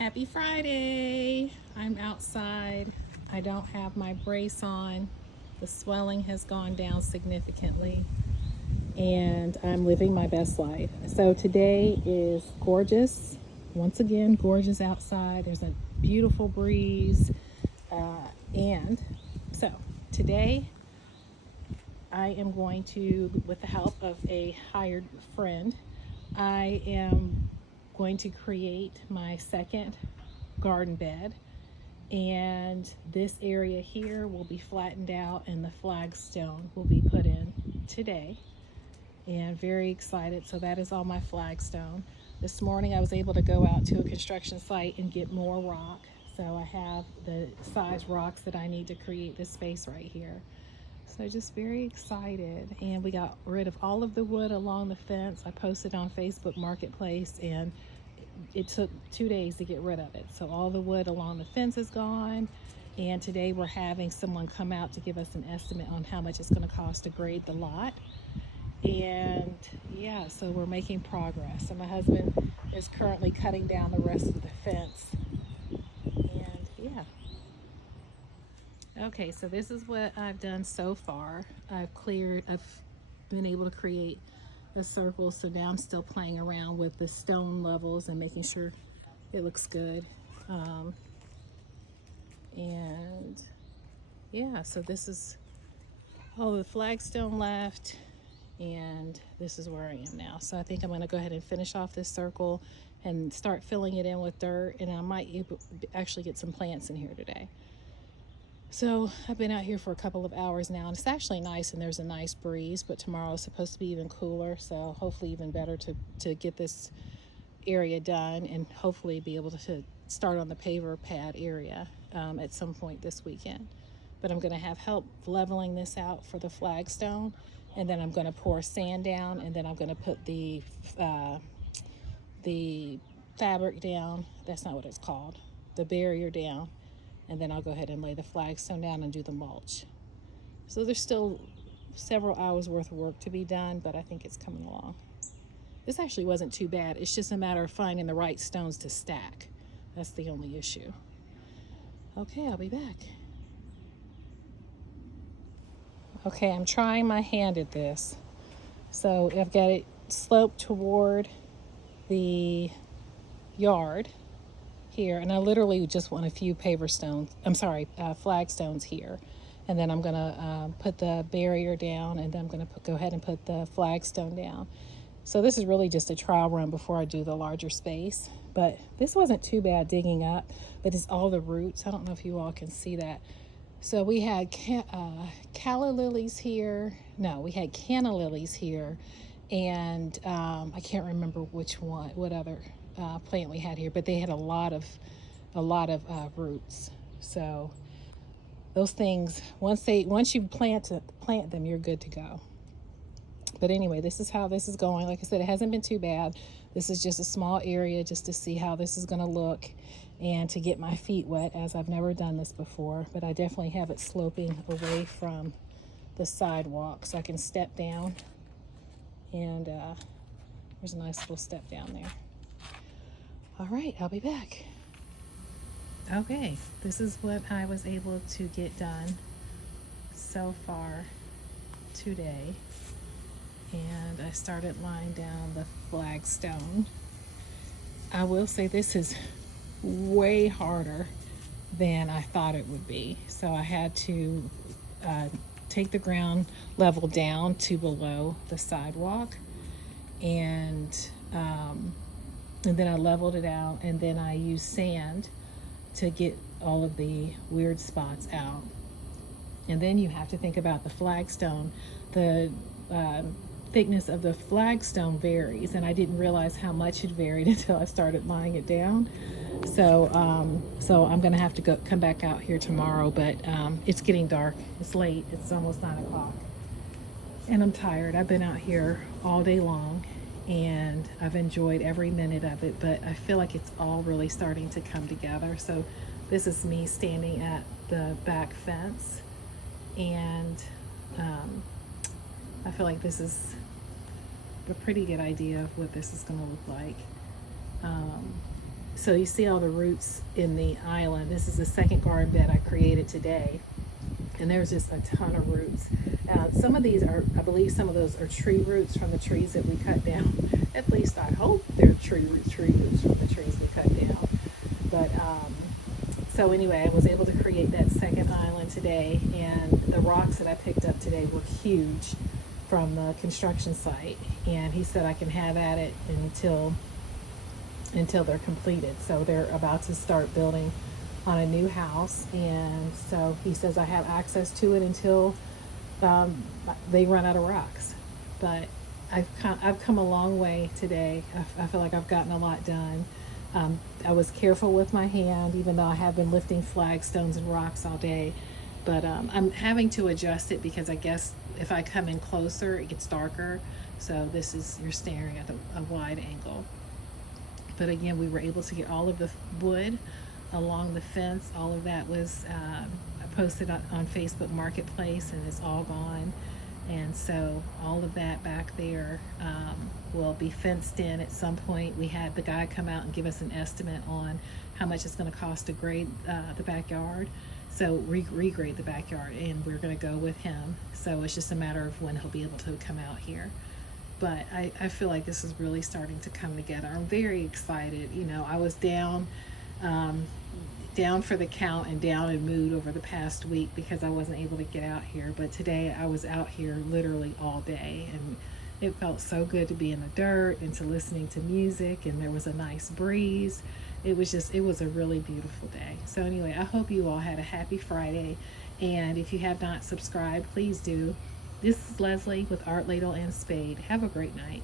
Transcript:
Happy Friday! I'm outside. I don't have my brace on. The swelling has gone down significantly, and I'm living my best life. So today is gorgeous. Once again, gorgeous outside. There's a beautiful breeze. And so today I am going to, with the help of a hired friend, I am going to create my second garden bed, and this area here will be flattened out and the flagstone will be put in today, and very excited. So that is all my flagstone. This morning I was able to go out to a construction site and get more rock, so I have the size rocks that I need to create this space right here. So just very excited. And we got rid of all of the wood along the fence. I posted on Facebook Marketplace, and it took 2 days to get rid of it. So all the wood along the fence is gone. And today we're having someone come out to give us an estimate on how much it's going to cost to grade the lot. And yeah, so we're making progress. And my husband is currently cutting down the rest of the fence. And yeah. Okay, so this is what I've done so far. I've been able to create a circle, so now I'm still playing around with the stone levels and making sure it looks good. And yeah, so this is all the flagstone left, and this is where I am now. So I think I'm going to go ahead and finish off this circle and start filling it in with dirt, and I might actually get some plants in here today. So I've been out here for a couple of hours now, and it's actually nice, and there's a nice breeze, but tomorrow is supposed to be even cooler, so hopefully even better to get this area done, and hopefully be able to start on the paver pad area at some point this weekend. But I'm going to have help leveling this out for the flagstone, and then I'm going to pour sand down, and then I'm going to put the fabric down. That's not what it's called. The barrier down. And then I'll go ahead and lay the flagstone down and do the mulch. So there's still several hours worth of work to be done, but I think it's coming along. This actually wasn't too bad. It's just a matter of finding the right stones to stack. That's the only issue. Okay, I'll be back. Okay, I'm trying my hand at this. So I've got it sloped toward the yard here, and I literally just want a few flagstones here, and then I'm gonna put the barrier down, and then I'm gonna go ahead and put the flagstone down. So this is really just a trial run before I do the larger space, but this wasn't too bad digging up, but it's all the roots. I don't know if you all can see that. So we had calla lilies here. No, we had canna lilies here, and I can't remember what other plant we had here, but they had a lot of roots. So those things, once you plant them, you're good to go. But anyway, this is how this is going. Like I said, it hasn't been too bad. This is just a small area just to see how this is going to look and to get my feet wet, as I've never done this before. But I definitely have it sloping away from the sidewalk so I can step down. And there's a nice little step down there. All right, I'll be back. Okay, this is what I was able to get done so far today. And I started laying down the flagstone. I will say this is way harder than I thought it would be. So I had to take the ground level down to below the sidewalk, and then I leveled it out, and then I used sand to get all of the weird spots out. And then you have to think about the flagstone. The thickness of the flagstone varies, and I didn't realize how much it varied until I started laying it down. So I'm gonna have to come back out here tomorrow, but it's getting dark. It's late. It's almost 9 o'clock, and I'm tired. I've been out here all day long, and I've enjoyed every minute of it, but I feel like it's all really starting to come together. So this is me standing at the back fence, and I feel like this is a pretty good idea of what this is going to look like. So you see all the roots in the island. This is the second garden bed I created today, and there's just a ton of roots. Some of these are, I believe some of those are tree roots from the trees that we cut down. At least I hope they're tree roots from the trees we cut down. But so anyway, I was able to create that second island today, and the rocks that I picked up today were huge from the construction site. And he said I can have at it until they're completed. So they're about to start building on a new house, and so he says I have access to it until they run out of rocks. But I've come a long way today. I feel like I've gotten a lot done. I was careful with my hand, even though I have been lifting flagstones and rocks all day. But I'm having to adjust it because I guess if I come in closer, it gets darker. So this is, you're staring at a wide angle. But again, we were able to get all of the wood along the fence. All of that was posted on Facebook Marketplace, and it's all gone. And so all of that back there will be fenced in at some point. We had the guy come out and give us an estimate on how much it's going to cost to grade the backyard. So regrade the backyard, and we're going to go with him. So it's just a matter of when he'll be able to come out here. But I feel like this is really starting to come together. I'm very excited. You know, I was down for the count and down in mood over the past week because I wasn't able to get out here. But today I was out here literally all day, and it felt so good to be in the dirt and to listening to music, and there was a nice breeze. It was a really beautiful day. So anyway, I hope you all had a happy Friday, and if you have not subscribed, please do. This is Leslie with Art Ladle and Spade. Have a great night.